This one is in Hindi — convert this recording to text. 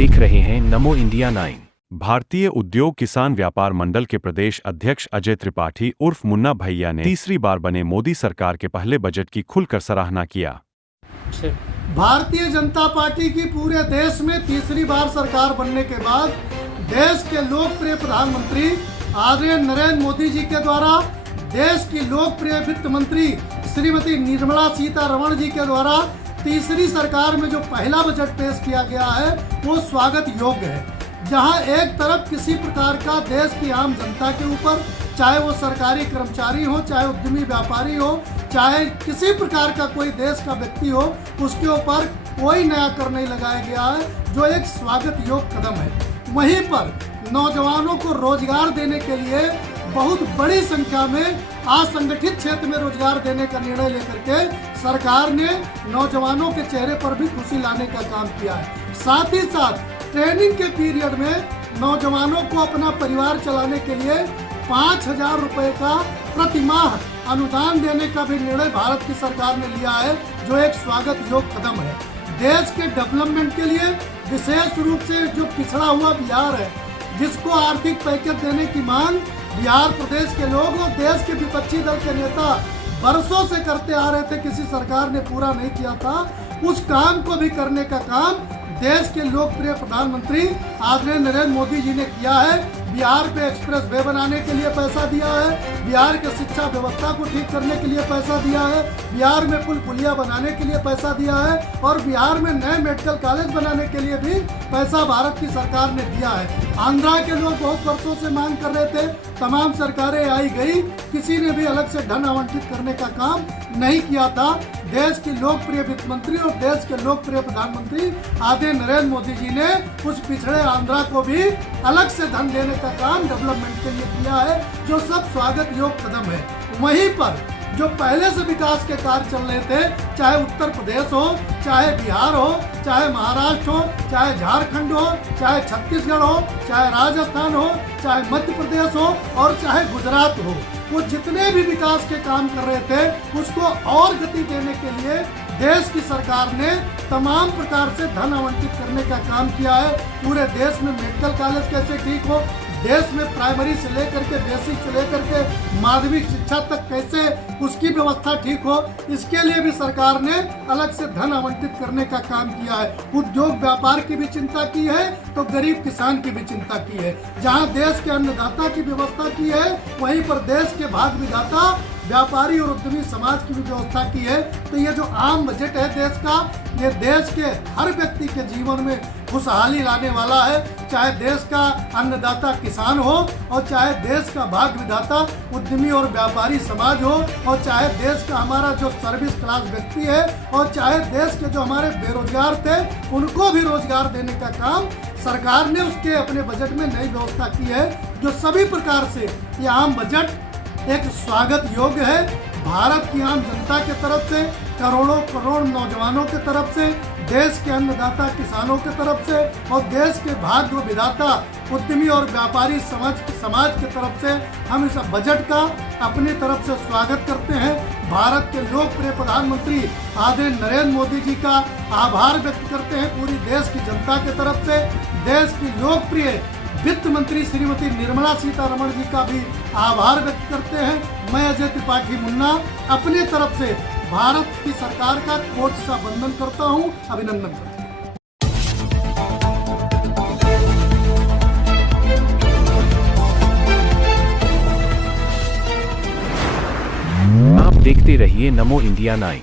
देख रहे हैं नमो इंडिया 9। भारतीय उद्योग किसान व्यापार मंडल के प्रदेश अध्यक्ष अजय त्रिपाठी उर्फ मुन्ना भैया ने तीसरी बार बने मोदी सरकार के पहले बजट की खुलकर सराहना किया। भारतीय जनता पार्टी की पूरे देश में तीसरी बार सरकार बनने के बाद देश के लोकप्रिय प्रधानमंत्री आदरणीय नरेंद्र मोदी जी के द्वारा देश की लोकप्रिय वित्त मंत्री श्रीमती निर्मला सीतारमण जी के द्वारा तीसरी सरकार में जो पहला बजट पेश किया गया है वो स्वागत योग्य है। जहां एक तरफ किसी प्रकार का देश की आम जनता के ऊपर, चाहे वो सरकारी कर्मचारी हो, चाहे उद्यमी व्यापारी हो, चाहे किसी प्रकार का कोई देश का व्यक्ति हो, उसके ऊपर कोई नया कर नहीं लगाया गया है, जो एक स्वागत योग्य कदम है। वहीं पर नौजवानों को रोजगार देने के लिए बहुत बड़ी संख्या में असंगठित क्षेत्र में रोजगार देने का निर्णय लेकर के सरकार ने नौजवानों के चेहरे पर भी खुशी लाने का काम किया है। साथ ही साथ ट्रेनिंग के पीरियड में नौजवानों को अपना परिवार चलाने के लिए 5,000 रुपए का प्रति माह अनुदान देने का भी निर्णय भारत की सरकार ने लिया है, जो एक स्वागत योग्य कदम है। देश के डेवलपमेंट के लिए विशेष रूप से जो पिछड़ा हुआ बिहार है, जिसको आर्थिक पैकेज देने की मांग बिहार प्रदेश के लोग और देश के विपक्षी दल के नेता बरसों से करते आ रहे थे, किसी सरकार ने पूरा नहीं किया था। उस काम को भी करने का काम देश के लोकप्रिय प्रधानमंत्री आदरणीय नरेंद्र मोदी जी ने किया है। बिहार पे एक्सप्रेस वे बनाने के लिए पैसा दिया है, बिहार के शिक्षा व्यवस्था को ठीक करने के लिए पैसा दिया है, बिहार में पुल पुलिया बनाने के लिए पैसा दिया है और बिहार में नए मेडिकल कॉलेज बनाने के लिए भी पैसा भारत की सरकार ने दिया है। आंध्रा के लोग बहुत वर्षों से मांग कर रहे थे, तमाम सरकारें आई गई, किसी ने भी अलग से धन आवंटित करने का काम नहीं किया था। देश की लोकप्रिय वित्त मंत्री और देश के लोकप्रिय प्रधानमंत्री आदरणीय नरेंद्र मोदी जी ने उस पिछड़े आंध्रा को भी अलग से धन देने का काम डेवलपमेंट के लिए किया है, जो सब स्वागत योग्य कदम है। वहीं पर जो पहले से विकास के कार्य चल रहे थे, चाहे उत्तर प्रदेश हो, चाहे बिहार हो, चाहे महाराष्ट्र हो, चाहे झारखंड हो, चाहे छत्तीसगढ़ हो, चाहे राजस्थान हो, चाहे मध्य प्रदेश हो और चाहे गुजरात हो, वो जितने भी विकास के काम कर रहे थे उसको और गति देने के लिए देश की सरकार ने तमाम प्रकार से धन आवंटित करने का काम किया है। पूरे देश में मेडिकल कॉलेज कैसे ठीक हो, देश में प्राइमरी से लेकर के बेसिक से लेकर के माध्यमिक शिक्षा तक कैसे उसकी व्यवस्था ठीक हो, इसके लिए भी सरकार ने अलग से धन आवंटित करने का काम किया है। उद्योग व्यापार की भी चिंता की है तो गरीब किसान की भी चिंता की है। जहां देश के अन्नदाता की व्यवस्था की है, वहीं पर देश के भाग विधाता व्यापारी और उद्यमी समाज की भी व्यवस्था की है। तो ये जो आम बजट है देश का, ये देश के हर व्यक्ति के जीवन में खुशहाली लाने वाला है, चाहे देश का अन्नदाता किसान हो और चाहे देश का भाग विधाता उद्यमी और व्यापारी समाज हो और चाहे देश का हमारा जो सर्विस क्लास व्यक्ति है और चाहे देश के जो हमारे बेरोजगार थे उनको भी रोजगार देने का काम सरकार ने उसके अपने बजट में नई व्यवस्था की है, जो सभी प्रकार से ये आम बजट एक स्वागत योग्य है। भारत की आम जनता के तरफ से, करोड़ों करोड़ नौजवानों के तरफ से, देश के अन्नदाता किसानों के तरफ से और देश के भाग्य विधाता उद्यमी और व्यापारी समाज के तरफ से हम इस बजट का अपनी तरफ से स्वागत करते हैं। भारत के लोकप्रिय प्रधानमंत्री आदरणीय नरेंद्र मोदी जी का आभार व्यक्त करते हैं पूरी देश की जनता के तरफ से। देश की लोकप्रिय वित्त मंत्री श्रीमती निर्मला सीतारमण जी का भी आभार व्यक्त करते हैं। मैं अजय त्रिपाठी मुन्ना अपनी तरफ से भारत की सरकार का कोट सा वंदन करता हूं, अभिनंदन करता हूं। आप देखते रहिए नमो इंडिया 9।